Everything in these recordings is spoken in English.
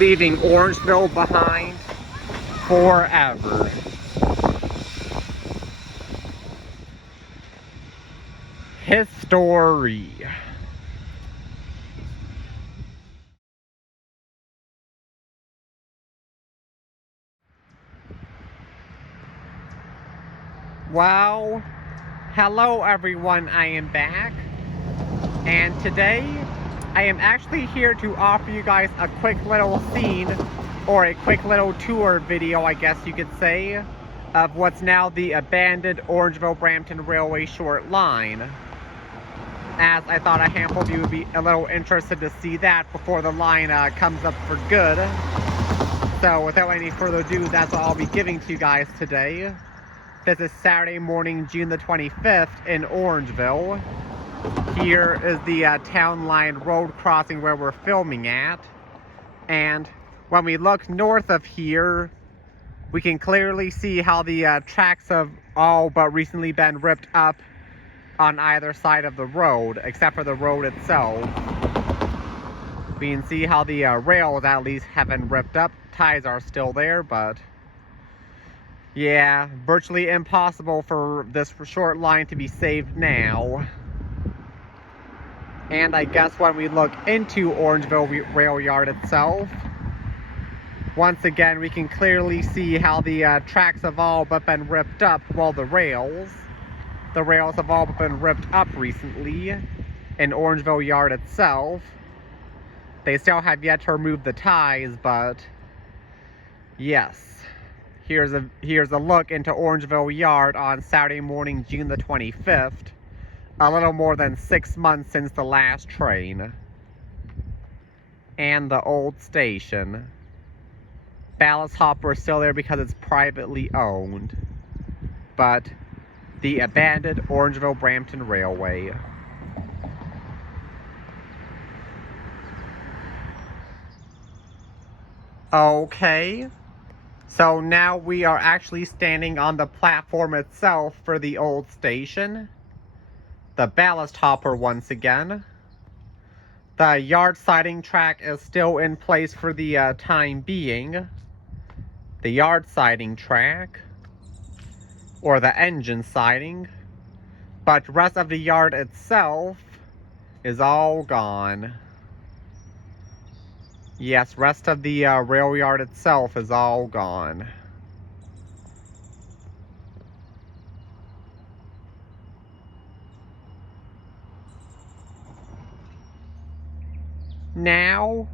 leaving Orangeville behind forever. History. Well, hello everyone, I am back, and today I am actually here to offer you guys a quick little scene, or a quick little tour video, I guess you could say, of what's now the abandoned Orangeville-Brampton Railway short line, as I thought a handful of you would be a little interested to see that before the line comes up for good. So without any further ado, that's what I'll be giving to you guys today. This is Saturday morning, June the 25th in Orangeville. Here is the town line road crossing where we're filming at. And when we look north of here, we can clearly see how the tracks have all but recently been ripped up on either side of the road, except for the road itself. We can see how the rails at least have been ripped up. Ties are still there, but yeah, virtually impossible for this short line to be saved now. And I guess when we look into Orangeville rail yard itself, once again we can clearly see how the tracks have all but been ripped up. Well, the rails have all but been ripped up recently in Orangeville yard itself. They still have yet to remove the ties, but yes. Here's a look into Orangeville yard on Saturday morning, June the 25th. A little more than 6 months since the last train. And the old station. Ballast hopper is still there because it's privately owned. But the abandoned Orangeville-Brampton Railway. Okay. So now we are actually standing on the platform itself for the old station. The ballast hopper once again. The yard siding track is still in place for the time being. The yard siding track. Or the engine siding. But the rest of the yard itself is all gone. Yes, rest of the rail yard itself is all gone. Now,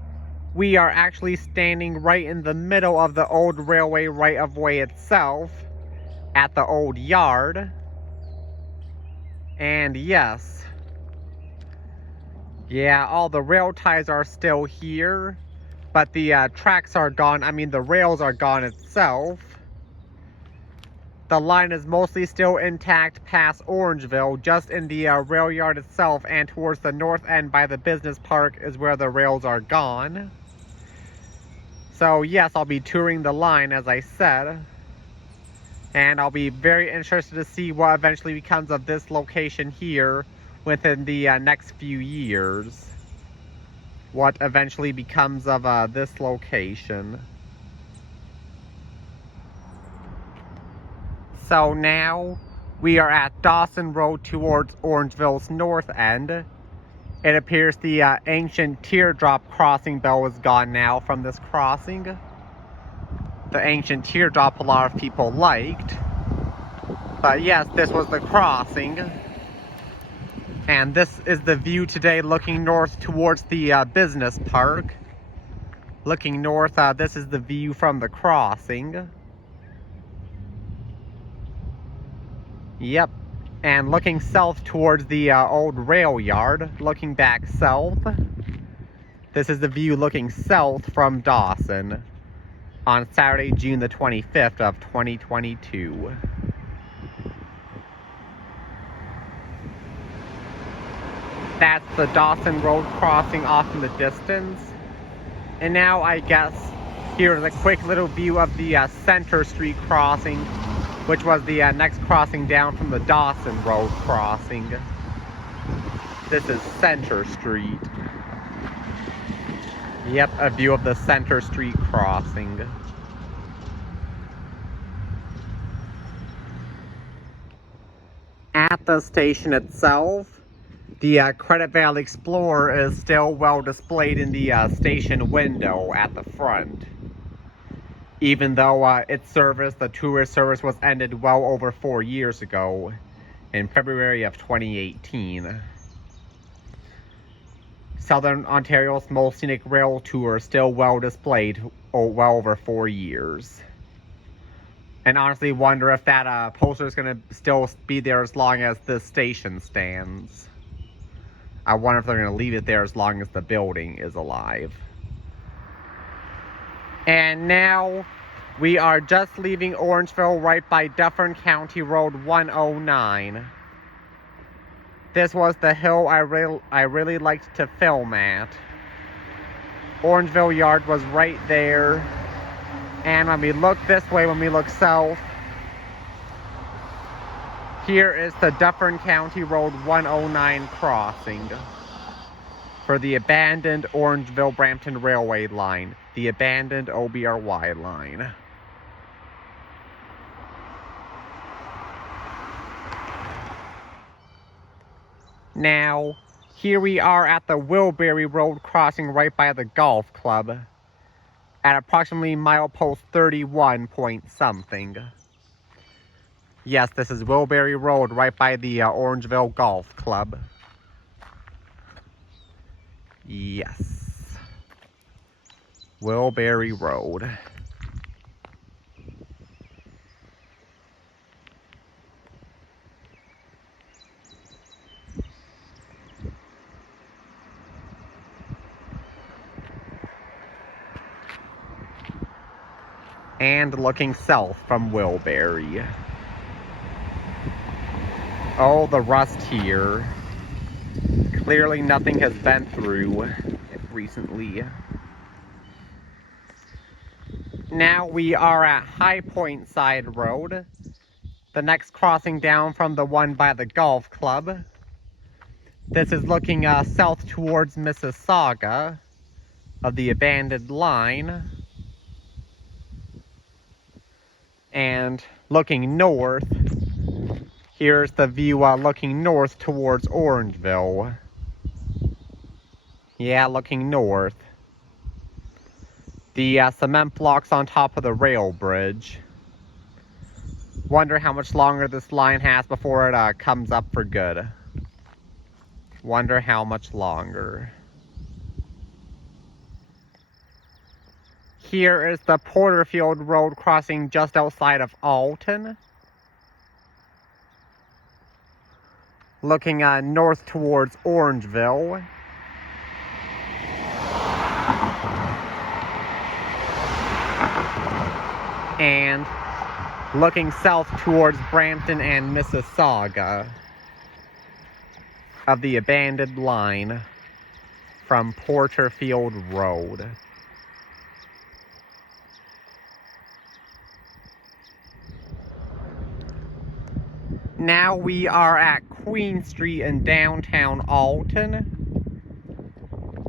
we are actually standing right in the middle of the old railway right-of-way itself, at the old yard. And yes, yeah, all the rail ties are still here. But the tracks are gone. I mean, the rails are gone itself. The line is mostly still intact past Orangeville. Just in the rail yard itself and towards the north end by the business park is where the rails are gone. So yes, I'll be touring the line as I said. And I'll be very interested to see what eventually becomes of this location here within the next few years. What eventually becomes of this location. So now we are at Dawson Road towards Orangeville's north end. It appears the ancient teardrop crossing bell is gone now from this crossing. The ancient teardrop a lot of people liked. But yes, this was the crossing. And this is the view today looking north towards the business park. Looking north, this is the view from the crossing. Yep. And looking south towards the old rail yard. Looking back south. This is the view looking south from Dawson. On Saturday, June the 25th of 2022. That's the Dawson Road crossing off in the distance. And now I guess here's a quick little view of the Center Street crossing, which was the next crossing down from the Dawson Road crossing. This is Center Street. Yep, a view of the Center Street crossing. At the station itself, the Credit Valley Explorer is still well displayed in the station window at the front. Even though its service, the tourist service, was ended well over 4 years ago, in February of 2018. Southern Ontario's most scenic rail tour still well displayed well over 4 years. And honestly wonder if that poster is going to still be there as long as this station stands. I wonder if they're going to leave it there as long as the building is alive. And now we are just leaving Orangeville right by Dufferin County Road 109. This was the hill I really liked to film at. Orangeville Yard was right there. And when we look this way, when we look south, here is the Dufferin County Road 109 crossing for the abandoned Orangeville-Brampton railway line, the abandoned OBRY line. Now, here we are at the Wilbury Road crossing right by the golf club at approximately milepost 31 point something. Yes, this is Wilbury Road right by the Orangeville Golf Club. Yes. Wilbury Road. And looking south from Wilbury. Oh, the rust here. Clearly nothing has been through recently. Now we are at High Point Side Road, the next crossing down from the one by the golf club. This is looking south towards Mississauga of the abandoned line. And looking north, here's the view looking north towards Orangeville. Yeah, looking north. The cement blocks on top of the rail bridge. Wonder how much longer this line has before it comes up for good. Wonder how much longer. Here is the Porterfield Road crossing just outside of Alton. Looking north towards Orangeville. And looking south towards Brampton and Mississauga of the abandoned line from Porterfield Road. Now we are at Queen Street in downtown Alton.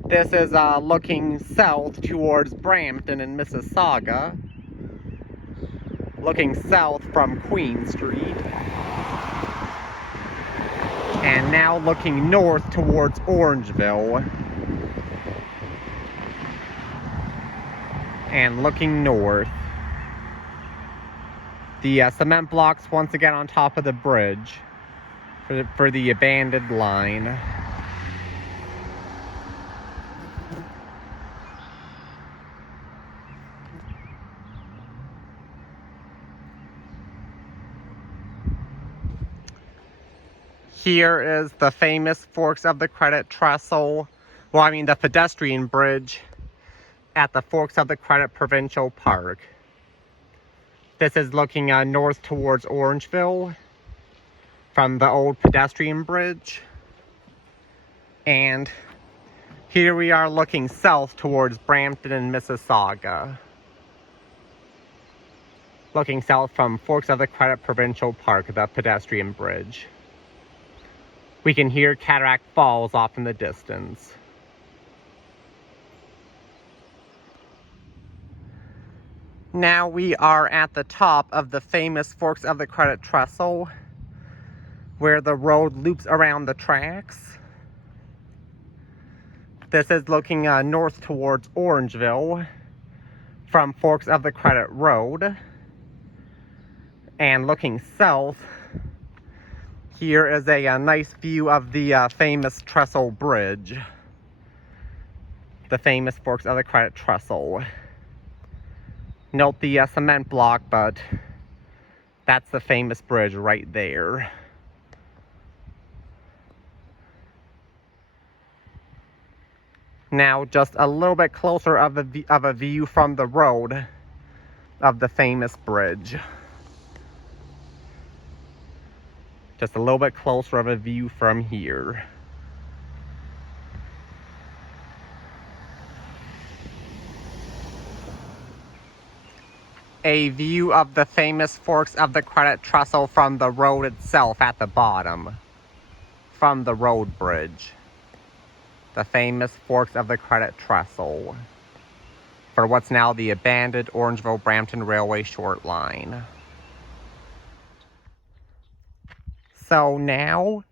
This is looking south towards Brampton and Mississauga. Looking south from Queen Street. And now looking north towards Orangeville. And looking north. The cement blocks once again on top of the bridge for the abandoned line. Here is the famous Forks of the Credit trestle, well, I mean the pedestrian bridge at the Forks of the Credit Provincial Park. This is looking north towards Orangeville from the old pedestrian bridge. And here we are looking south towards Brampton and Mississauga. Looking south from Forks of the Credit Provincial Park, the pedestrian bridge. We can hear Cataract Falls off in the distance. Now we are at the top of the famous Forks of the Credit Trestle, where the road loops around the tracks. This is looking north towards Orangeville from Forks of the Credit Road. And looking south, here is a nice view of the famous Trestle Bridge. The famous Forks of the Credit Trestle. Note the cement block, but that's the famous bridge right there. Now, just a little bit closer of a view from the road of the famous bridge. Just a little bit closer of a view from here. A view of the famous Forks of the Credit Trestle from the road itself at the bottom. From the road bridge. The famous Forks of the Credit Trestle. For what's now the abandoned Orangeville-Brampton Railway short line. So now,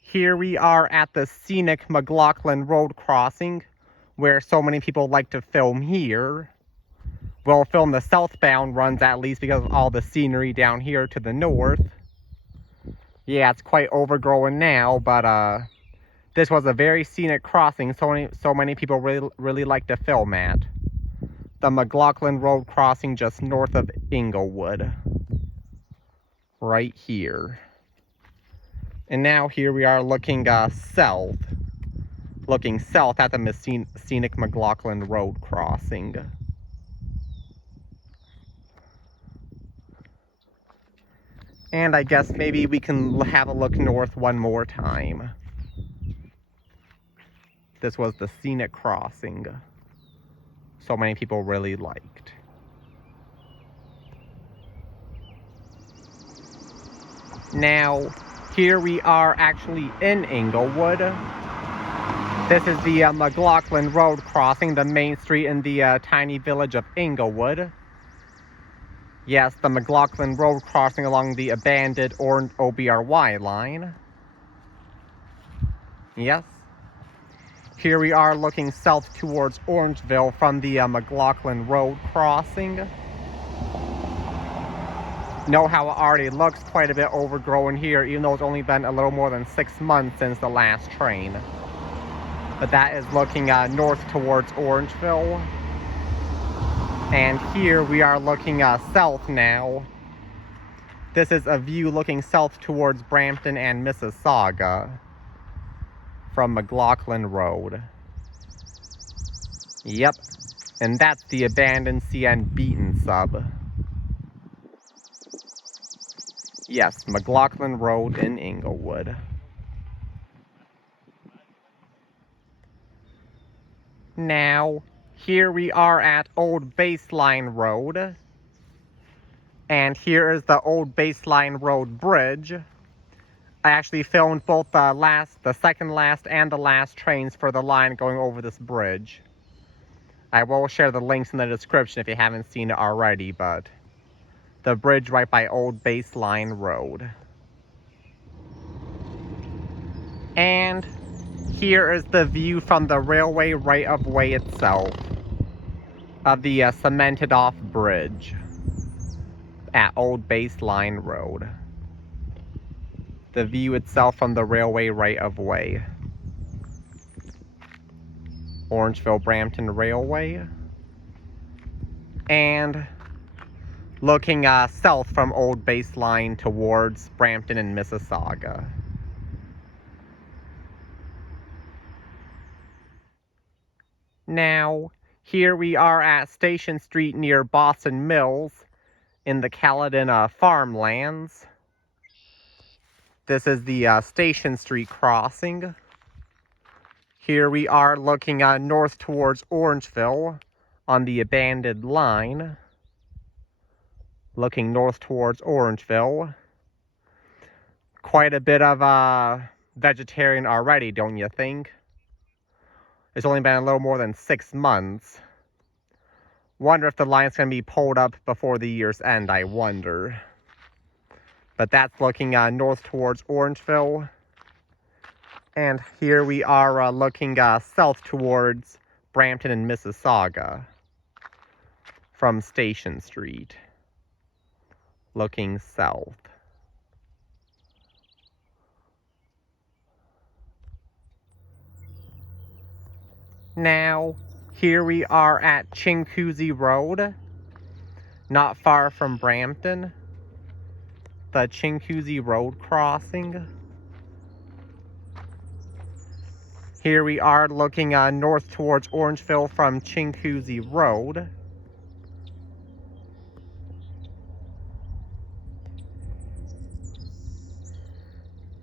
here we are at the scenic McLaughlin Road crossing, where so many people like to film here. We'll film the southbound runs at least because of all the scenery down here to the north. Yeah, it's quite overgrown now, but this was a very scenic crossing, so many people really like to film at. The McLaughlin Road crossing just north of Englewood. Right here. And now here we are looking south. Looking south at the scenic McLaughlin Road crossing. And I guess maybe we can have a look north one more time. This was the scenic crossing. So many people really liked. Now, here we are actually in Englewood. This is the McLaughlin Road crossing, the main street in the tiny village of Englewood. Yes, the McLaughlin Road crossing along the abandoned OBRY line. Yes. Here we are looking south towards Orangeville from the McLaughlin Road crossing. Know how it already looks quite a bit overgrown here, even though it's only been a little more than 6 months since the last train. But that is looking north towards Orangeville. And here we are looking south now. This is a view looking south towards Brampton and Mississauga from McLaughlin Road. Yep, and that's the abandoned CN Beaton sub. Yes, McLaughlin Road in Englewood. Now, here we are at Old Baseline Road. And here is the Old Baseline Road Bridge. I actually filmed both the second last and the last trains for the line going over this bridge. I will share the links in the description if you haven't seen it already, but the bridge right by Old Baseline Road. And here is the view from the railway right-of-way itself of the cemented off bridge at Old Baseline Road. The view itself from the railway right-of-way. Orangeville-Brampton Railway. And looking south from Old Baseline towards Brampton and Mississauga. Now, here we are at Station Street near Boston Mills in the Caledon farmlands. This is the Station Street crossing. Here we are looking north towards Orangeville on the abandoned line. Looking north towards Orangeville. Quite a bit of vegetarian already, don't you think? It's only been a little more than 6 months. Wonder if the line's going to be pulled up before the year's end, I wonder. But that's looking north towards Orangeville. And here we are looking south towards Brampton and Mississauga from Station Street. Looking south. Now, here we are at Chincoosy Road, not far from Brampton. The Chincoosy Road crossing. Here we are looking north towards Orangeville from Chincoosy Road.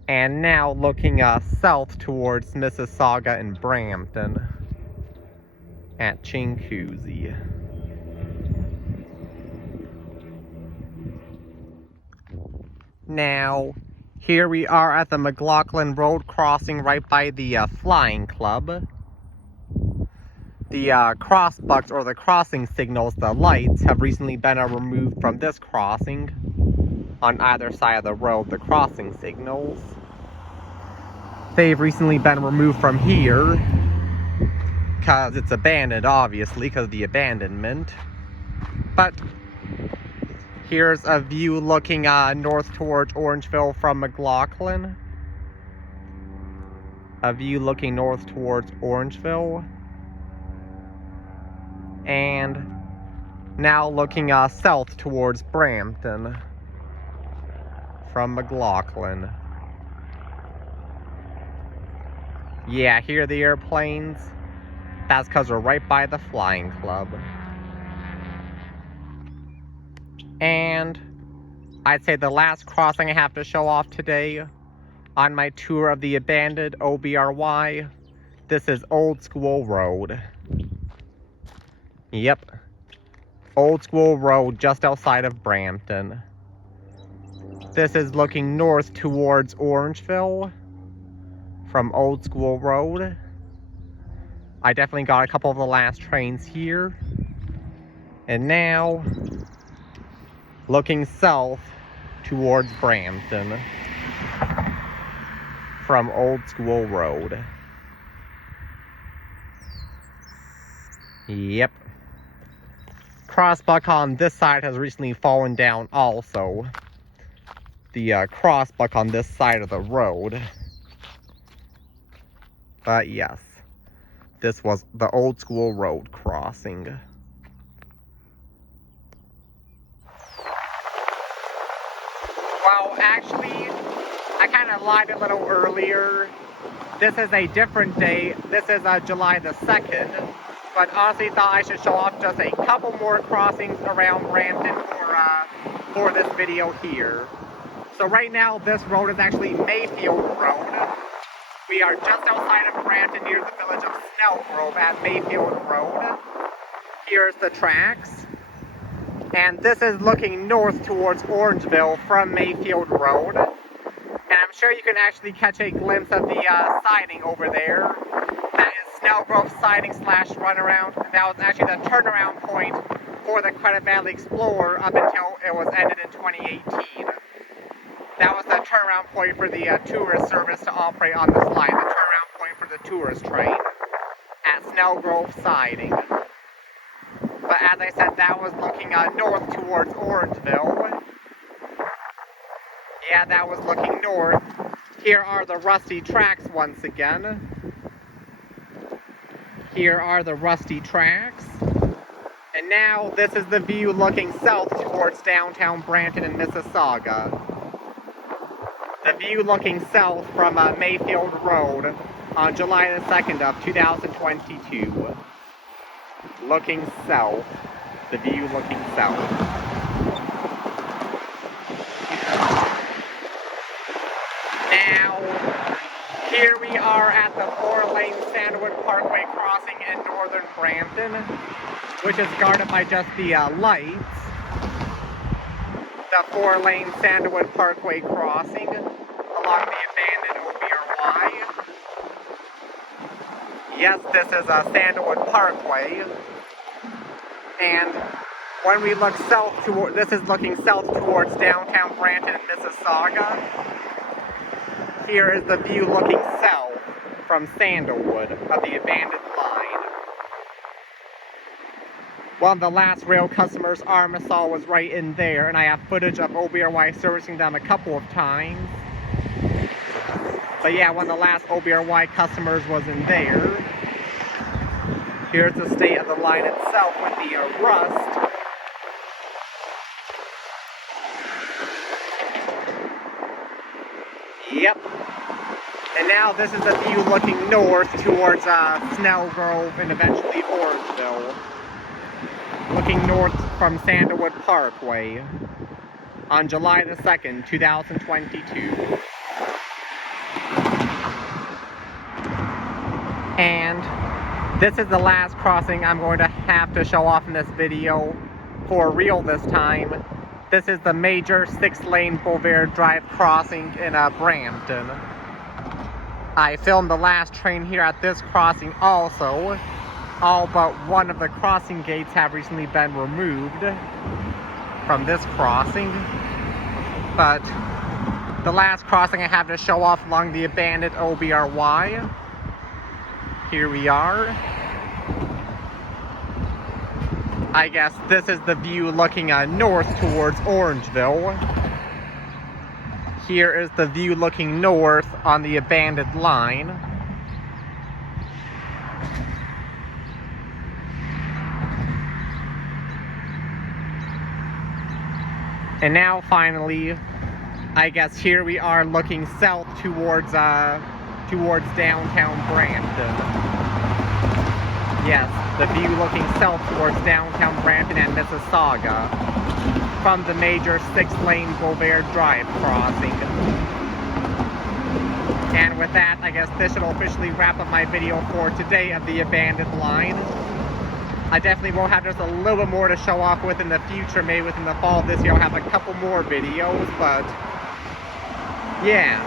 And now looking south towards Mississauga and Brampton at Chincoosy. Now, here we are at the McLaughlin Road crossing right by the Flying Club. The crossbucks or the crossing signals, the lights, have recently been removed from this crossing. On either side of the road, the crossing signals. They've recently been removed from here because it's abandoned, obviously, because of the abandonment. But here's a view looking north towards Orangeville from McLaughlin. A view looking north towards Orangeville. And now looking south towards Brampton from McLaughlin. Yeah, hear the airplanes? That's because we're right by the Flying Club. And I'd say the last crossing I have to show off today on my tour of the abandoned OBRY, this is Old School Road. Yep. Old School Road just outside of Brampton. This is looking north towards Orangeville from Old School Road. I definitely got a couple of the last trains here. And now, looking south towards Brampton from Old School Road. Yep. Crossbuck on this side has recently fallen down also. The crossbuck on this side of the road. But yes, this was the Old School Road crossing. Well, actually, I kind of lied a little earlier. This is a different day. This is July the 2nd. But honestly, thought I should show off just a couple more crossings around Brampton for this video here. So right now, this road is actually Mayfield Road. We are just outside of Brampton near the village of Snellgrove at Mayfield Road. Here's the tracks. And this is looking north towards Orangeville from Mayfield Road. And I'm sure you can actually catch a glimpse of the siding over there. That is Snellgrove siding / runaround. And that was actually the turnaround point for the Credit Valley Explorer up until it was ended in 2018. That was the turnaround point for the tourist service to operate on this line. The turnaround point for the tourist train at Snellgrove siding. But as I said, that was looking north towards Orangeville. Yeah, that was looking north. Here are the rusty tracks once again. Here are the rusty tracks. And now this is the view looking south towards downtown Brampton and Mississauga. The view looking south from Mayfield Road on July the 2nd of 2022. Looking south. The view looking south. Now, here we are at the 4-lane Sandalwood Parkway crossing in northern Brampton, which is guarded by just the lights. The 4-lane Sandalwood Parkway crossing along the abandoned OBRY. Yes, this is a Sandalwood Parkway. And when we look south toward, this is looking south towards downtown Brampton and Mississauga. Here is the view looking south from Sandalwood of the abandoned line. One of the last rail customers Armasaw was right in there, and I have footage of OBRY servicing them a couple of times. But yeah, one of the last OBRY customers was in there. Here's the state of the line itself with the rust. Yep. And now this is a view looking north towards Snellgrove and eventually Orangeville. Looking north from Sandalwood Parkway on July the 2nd, 2022. And this is the last crossing I'm going to have to show off in this video for real this time. This is the major 6-lane Bovaird Drive crossing in Brampton. I filmed the last train here at this crossing also. All but one of the crossing gates have recently been removed from this crossing. But the last crossing I have to show off along the abandoned OBRY. Here we are. I guess this is the view looking north towards Orangeville. Here is the view looking north on the abandoned line. And now finally, I guess here we are looking south towards downtown Brampton. Yes, the view looking south towards downtown Brampton and Mississauga from the major 6-lane Bovaird Drive crossing. And with that, I guess this should officially wrap up my video for today of the abandoned line. I definitely will have just a little bit more to show off with in the future. Maybe within the fall of this year I'll have a couple more videos, but yeah.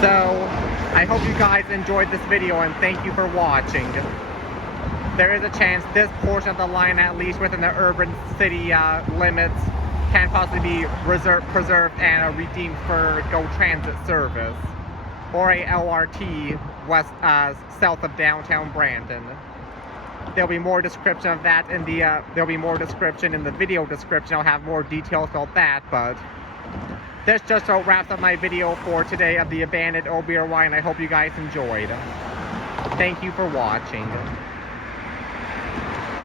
So, I hope you guys enjoyed this video and thank you for watching. There is a chance this portion of the line, at least within the urban city limits, can possibly be preserved and redeemed for GO Transit service, or a LRT west south of downtown Brampton. There'll be more description of that in the there'll be more description in the video description. I'll have more details about that, but this just wraps up my video for today of the abandoned OBRY, and I hope you guys enjoyed. Thank you for watching.